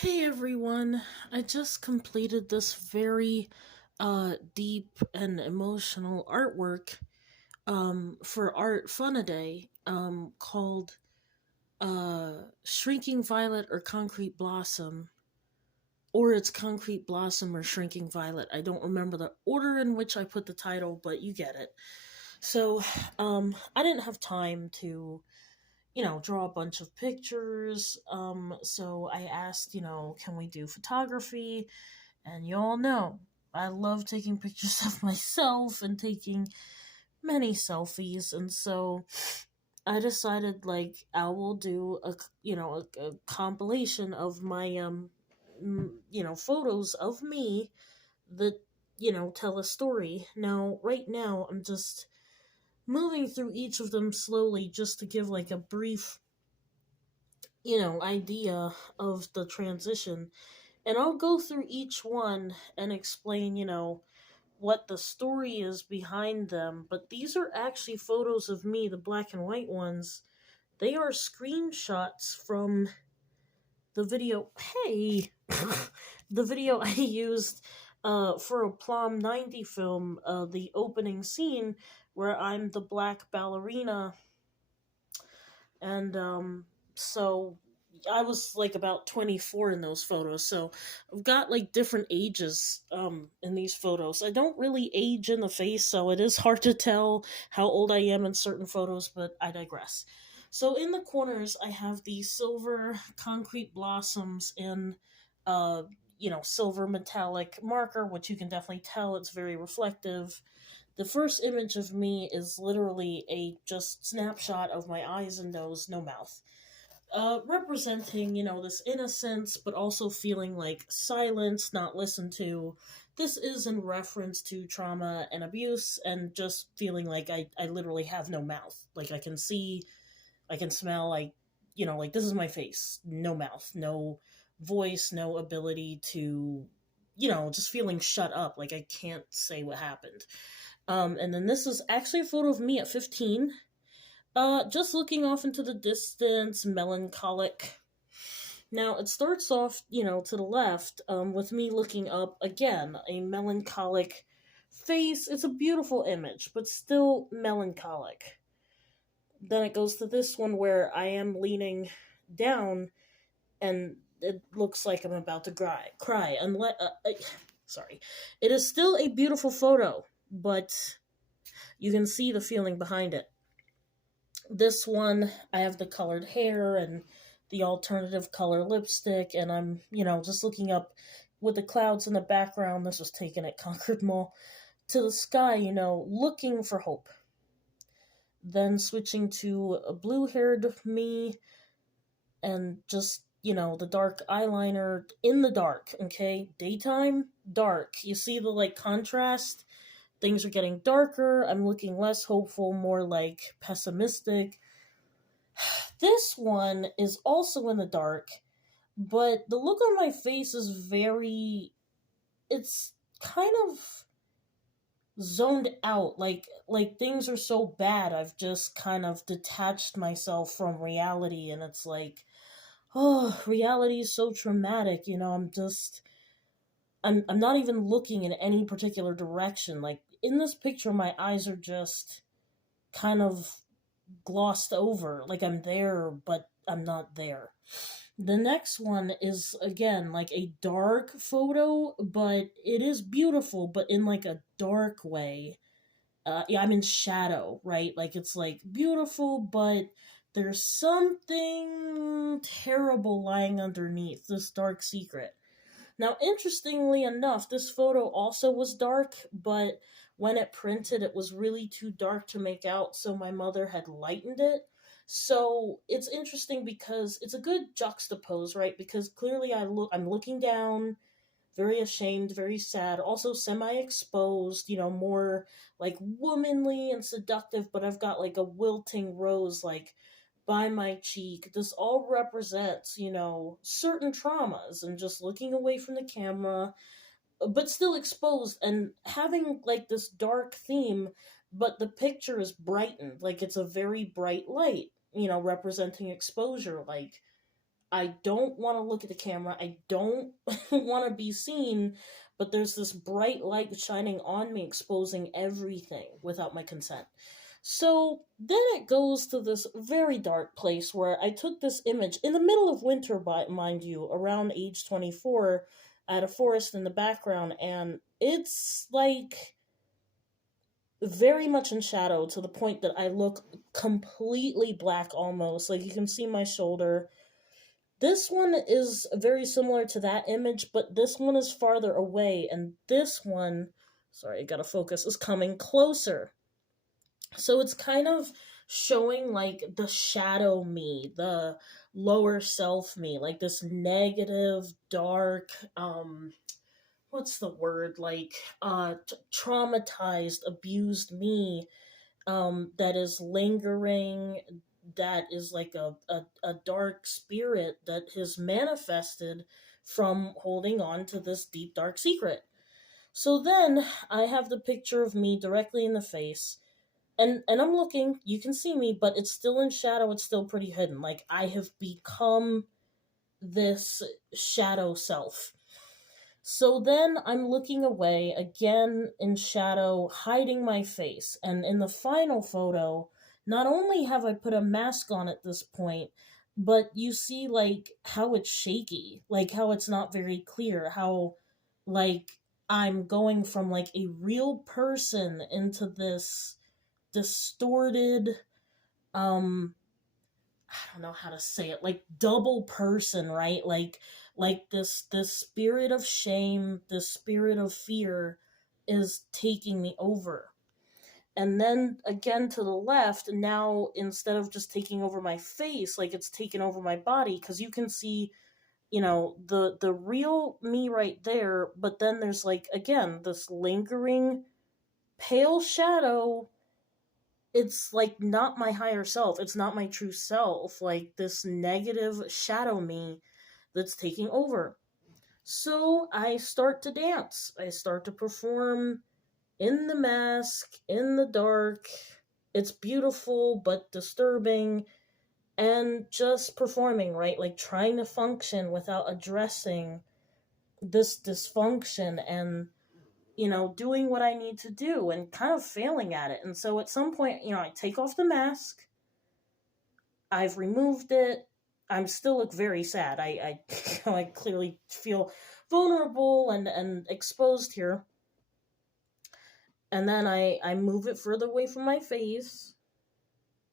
Hey everyone, I just completed this very deep and emotional artwork for Art Funaday called Shrinking Violet or Concrete Blossom, or it's Concrete Blossom or Shrinking Violet. I don't remember the order in which I put the title, but you get it. So I didn't have time to draw a bunch of pictures. So I asked, can we do photography? And you all know I love taking pictures of myself and taking many selfies. And so I decided I will do a compilation of my photos of me that tell a story. Now right now I'm just moving through each of them slowly just to give like a brief idea of the transition. And I'll go through each one and explain, what the story is behind them. But these are actually photos of me, the black and white ones. They are screenshots from the video. Hey! The video I used for a Plum 90 film, the opening scene where I'm the black ballerina. And so I was like about 24 in those photos. So I've got like different ages in these photos. I don't really age in the face, so it is hard to tell how old I am in certain photos, but I digress. So in the corners, I have the silver concrete blossoms in uh silver metallic marker, which you can definitely tell it's very reflective. The first image of me is literally a just snapshot of my eyes and nose, no mouth, representing, this innocence, but also feeling like silenced, not listened to. This is in reference to trauma and abuse, and just feeling like I literally have no mouth. Like I can see, I can smell, like this is my face. No mouth, no voice, no ability to, just feeling shut up. Like I can't say what happened. And then this is actually a photo of me at 15, just looking off into the distance, melancholic. Now it starts off, to the left, with me looking up again, a melancholic face. It's a beautiful image, but still melancholic. Then it goes to this one where I am leaning down, and it looks like I'm about to cry. Cry, unless, sorry, it is still a beautiful photo, but you can see the feeling behind it. This one, I have the colored hair and the alternative color lipstick, and I'm, just looking up with the clouds in the background. This was taken at Concord Mall, to the sky, looking for hope. Then switching to a blue haired me and just, the dark eyeliner in the dark, okay? Daytime, dark. You see the like contrast? Things are getting darker. I'm looking less hopeful, more like pessimistic. This one is also in the dark, but the look on my face is very, it's kind of zoned out, like things are so bad I've just kind of detached myself from reality, and it's like, oh, reality is so traumatic, I'm not even looking in any particular direction. Like in this picture my eyes are just kind of glossed over, like I'm there but I'm not there. The next one is again like a dark photo, but it is beautiful, but in like a dark way. Yeah, I'm in shadow, right? Like it's like beautiful, but there's something terrible lying underneath this dark secret. Now, interestingly enough, this photo also was dark, but when it printed, it was really too dark to make out, so my mother had lightened it. So it's interesting because it's a good juxtapose, right? Because clearly I'm looking down, very ashamed, very sad, also semi-exposed, more like womanly and seductive, but I've got like a wilting rose like by my cheek. This all represents, certain traumas, and just looking away from the camera, but still exposed and having like this dark theme, but the picture is brightened. Like it's a very bright light, representing exposure. Like I don't want to look at the camera. I don't want to be seen, but there's this bright light shining on me, exposing everything without my consent. So then it goes to this very dark place where I took this image in the middle of winter, by mind you, around age 24, at a forest in the background, and it's like very much in shadow to the point that I look completely black almost. Like you can see my shoulder. This one is very similar to that image, but this one is farther away, and this one, sorry, I gotta focus, is coming closer. So it's kind of showing like the shadow me, the lower self me, like this negative, dark, what's the word, like traumatized, abused me, that is lingering, that is like a dark spirit that has manifested from holding on to this deep dark secret. So then I have the picture of me directly in the face, and I'm looking, you can see me, but it's still in shadow, it's still pretty hidden. Like I have become this shadow self. So then I'm looking away, again in shadow, hiding my face. And in the final photo, not only have I put a mask on at this point, but you see like how it's shaky, like how it's not very clear, how like I'm going from like a real person into this distorted, um I don't know how to say it, like double person, right? Like this spirit of shame, this spirit of fear is taking me over. And then again to the left, now instead of just taking over my face, like it's taken over my body, because you can see, the real me right there, but then there's like again this lingering pale shadow. It's like not my higher self, it's not my true self, like this negative shadow me that's taking over. So I start to dance, I start to perform in the mask, in the dark. It's beautiful but disturbing, and just performing, right? Like trying to function without addressing this dysfunction, and doing what I need to do and kind of failing at it. And so at some point, I take off the mask, I've removed it. I'm still look very sad. I clearly feel vulnerable and exposed here. And then I move it further away from my face.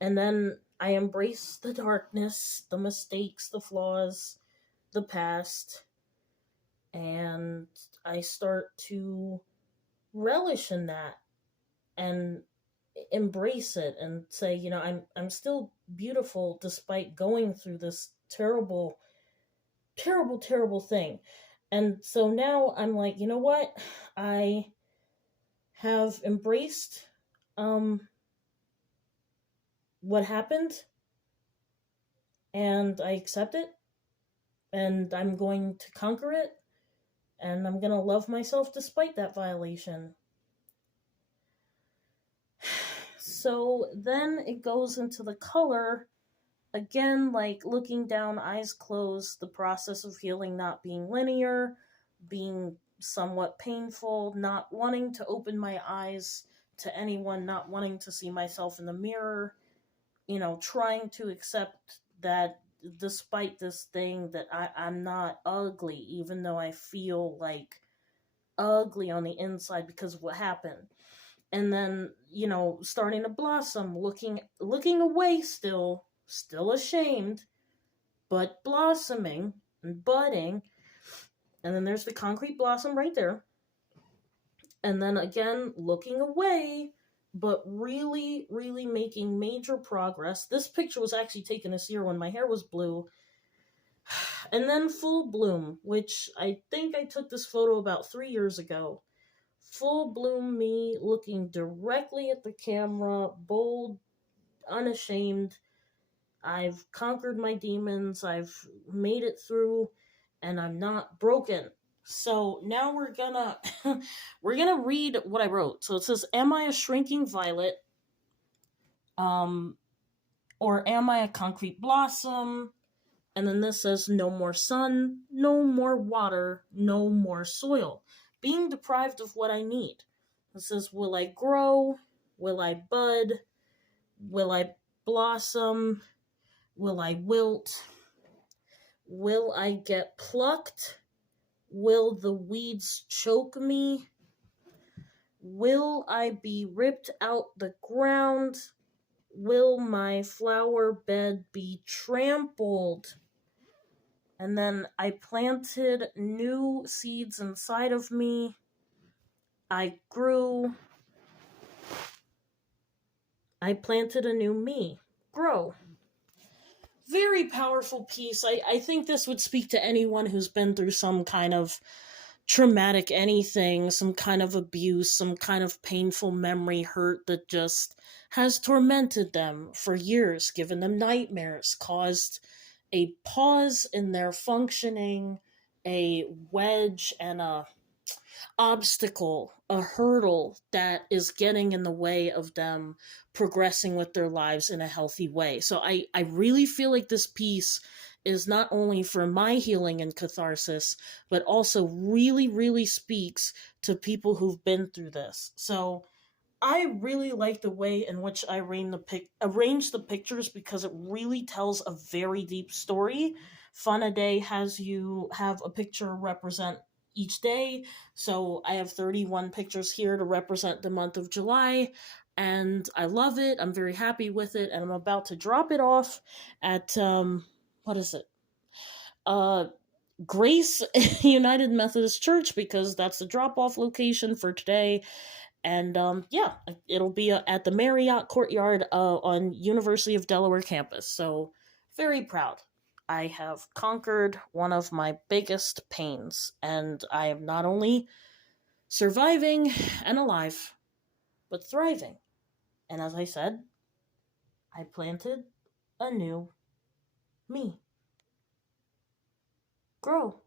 And then I embrace the darkness, the mistakes, the flaws, the past. And I start to relish in that and embrace it and say, I'm still beautiful despite going through this terrible, terrible, terrible thing. And so now I'm like, you know what? I have embraced um what happened, and I accept it, and I'm going to conquer it, and I'm going to love myself despite that violation. So then it goes into the color. Again, like looking down, eyes closed, the process of healing not being linear, being somewhat painful, not wanting to open my eyes to anyone, not wanting to see myself in the mirror, trying to accept that despite this thing that I'm not ugly, even though I feel like ugly on the inside because of what happened. And then, starting to blossom, looking away, still ashamed, but blossoming and budding. And then there's the concrete blossom right there. And then again, looking away, but really, really making major progress. This picture was actually taken this year when my hair was blue. And then full bloom, which I think I took this photo about 3 years ago. Full bloom me looking directly at the camera, bold, unashamed. I've conquered my demons, I've made it through, and I'm not broken. So now we're gonna we're gonna read what I wrote. So it says, am I a shrinking violet? Um or am I a concrete blossom? And then this says no more sun, no more water, no more soil. Being deprived of what I need. It says, will I grow? Will I bud? Will I blossom? Will I wilt? Will I get plucked? Will the weeds choke me? Will I be ripped out the ground? Will my flower bed be trampled? And then I planted new seeds inside of me. I grew. I planted a new me. Grow. Very powerful piece. I think this would speak to anyone who's been through some kind of traumatic anything, some kind of abuse, some kind of painful memory hurt that just has tormented them for years, given them nightmares, caused a pause in their functioning, a wedge and a obstacle, a hurdle that is getting in the way of them progressing with their lives in a healthy way. So I really feel like this piece is not only for my healing and catharsis, but also really, really speaks to people who've been through this. So I really like the way in which I arrange the pictures because it really tells a very deep story. Fun a Day has you have a picture represent each day. So I have 31 pictures here to represent the month of July. And I love it. I'm very happy with it. And I'm about to drop it off at, what is it? Uh, Grace United Methodist Church because that's the drop off location for today. And yeah, it'll be at the Marriott Courtyard on University of Delaware campus. So very proud. I have conquered one of my biggest pains, and I am not only surviving and alive, but thriving. And as I said, I planted a new me. Grow.